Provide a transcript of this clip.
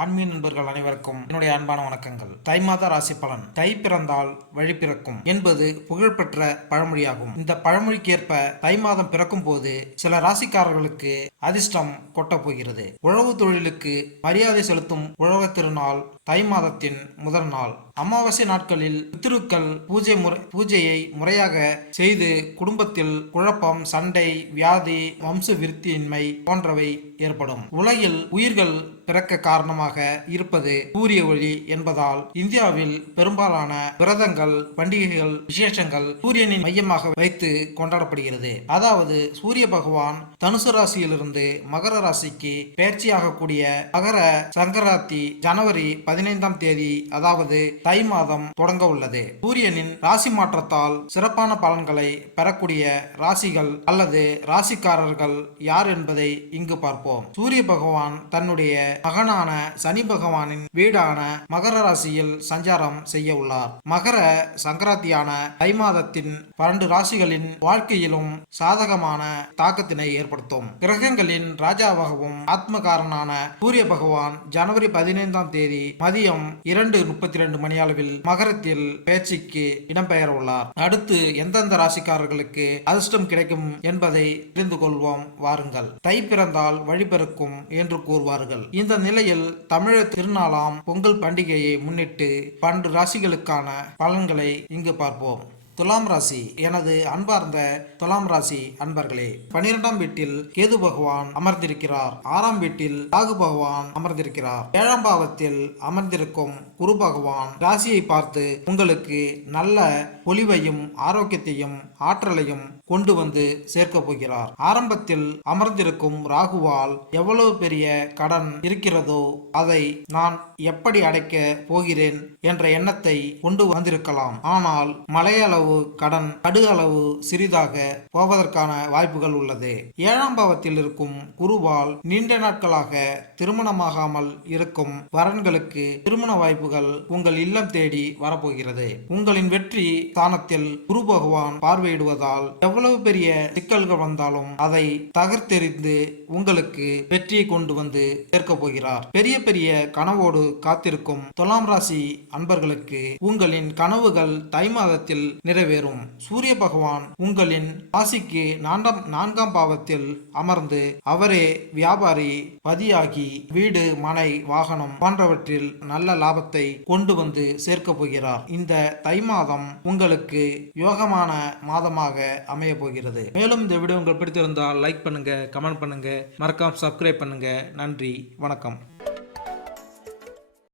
ஆன்மீக நண்பர்கள் அனைவருக்கும் என்னுடைய அன்பான வணக்கங்கள். தை மாத ராசி பலன் தை பிறந்தால் வழி பிறக்கும் என்பது புகழ்பெற்ற பழமொழியாகும். இந்த பழமொழிக்கேற்ப தை மாதம் பிறக்கும் போது சில ராசிக்காரர்களுக்கு அதிர்ஷ்டம் கொட்டப் போகிறது. உழவு தொழிலுக்கு மரியாதை செலுத்தும் உழவு திருநாள் தை மாதத்தின் முதல் நாள். அமாவாசை நாட்களில் பித்திருக்கள் பூஜை முறை பூஜையை முறையாக செய்து குடும்பத்தில் குழப்பம் சண்டை வியாதி வம்ச விருத்தியின்மை போன்றவை ஏற்படும். உலகில் உயிர்கள் பிறக்க காரணமாக இருப்பது சூரிய ஒளி என்பதால் இந்தியாவில் பெரும்பாலான விரதங்கள் பண்டிகைகள் விசேஷங்கள் சூரியனின் மையமாக வைத்து கொண்டாடப்படுகிறது. அதாவது சூரிய பகவான் தனுசு ராசியிலிருந்து மகர ராசிக்கு பயிற்சியாகக்கூடிய மகர சங்கராத்தி ஜனவரி பதினைந்தாம் தேதி அதாவது தை மாதம் தொடங்க உள்ளது. சூரியனின் ராசி மாற்றத்தால் சிறப்பான பலன்களை பெறக்கூடிய ராசிகள் அல்லது ராசிக்காரர்கள் யார் என்பதை இங்கு பார்ப்போம். சூரிய பகவான் தன்னுடைய மகனான சனி பகவானின் வீடான மகர ராசியில் சஞ்சாரம் செய்ய உள்ளார். மகர சங்கராந்தியான தை மாதத்தின் பன்னெண்டு ராசிகளின் வாழ்க்கையிலும் சாதகமான தாக்கத்தினை ஏற்படுத்தும். கிரகங்களின் ராஜாவாகவும் ஆத்மகாரனான சூரிய பகவான் ஜனவரி பதினைந்தாம் தேதி மதியம் இரண்டு முப்பத்தி ரெண்டு மணி அளவில் மகரத்தில் பேச்சுக்கு இடம்பெயர உள்ளார். அடுத்து எந்தெந்த ராசிக்காரர்களுக்கு அதிர்ஷ்டம் கிடைக்கும் என்பதை தெரிந்து கொள்வோம் வாருங்கள். தை பிறந்தால் வழிபிறக்கும் என்று கூறுவார்கள். இந்த நிலையில் தமிழர் திருநாளாம் பொங்கல் பண்டிகையை முன்னிட்டு பன்று ராசிகளுக்கான பலன்களை இங்கு பார்ப்போம். துலாம் ராசி. எனது அன்பார்ந்த துலாம் ராசி அன்பர்களே பனிரெண்டாம் வீட்டில் கேது பகவான் அமர்ந்திருக்கிறார். ஆறாம் வீட்டில் ராகு பகவான் அமர்ந்திருக்கிறார். ஏழாம் பாவத்தில் அமர்ந்திருக்கும் குரு பகவான் ராசியை பார்த்து உங்களுக்கு நல்ல பொலிவையும் ஆரோக்கியத்தையும் ஆற்றலையும் கொண்டு வந்து சேர்க்க போகிறார். ஆரம்பத்தில் அமர்ந்திருக்கும் ராகுவால் எவ்வளவு பெரிய கடன் இருக்கிறதோ அதை நான் எப்படி அடைக்க போகிறேன் என்ற எண்ணத்தை கொண்டு வந்திருக்கலாம். ஆனால் மலையளவு கடன் கடு அளவு சிறிதாக போவதற்கான வாய்ப்புகள் உள்ளது. ஏழாம் பாவத்தில் இருக்கும் குருவால் நீண்ட நாட்களாக திருமணமாகாமல் இருக்கும் வரன்களுக்கு திருமண வாய்ப்புகள் உங்கள் இல்லம் தேடி வரப்போகிறது. உங்களின் வெற்றி ஸ்தானத்தில் குரு பகவான் பார்வையிடுவதால் எவ்வளவு பெரிய சிக்கல்கள் வந்தாலும் அதை தகர்த்தெறிந்து உங்களுக்கு வெற்றியை கொண்டு வந்து சேர்க்கப் போகிறார். பெரிய பெரிய கனவோடு காத்திருக்கும் துலாம் ராசி அன்பர்களுக்கு உங்களின் கனவுகள் தை மாதத்தில் நிறை நிறைவேறும். சூரிய பகவான் உங்களின் ராசிக்கு நான்காம் நான்காம் பாவத்தில் அமர்ந்து அவரே வியாபாரி பதியாகி வீடு மனை வாகனம் போன்றவற்றில் நல்ல லாபத்தை கொண்டு வந்து சேர்க்கப் போகிறார். இந்த தை மாதம் உங்களுக்கு யோகமான மாதமாக அமைய போகிறது. மேலும் இந்த வீடியோ உங்களுக்கு பிடித்திருந்தால் லைக் பண்ணுங்க கமெண்ட் பண்ணுங்க மறக்காம சப்ஸ்கிரைப் பண்ணுங்க. நன்றி வணக்கம்.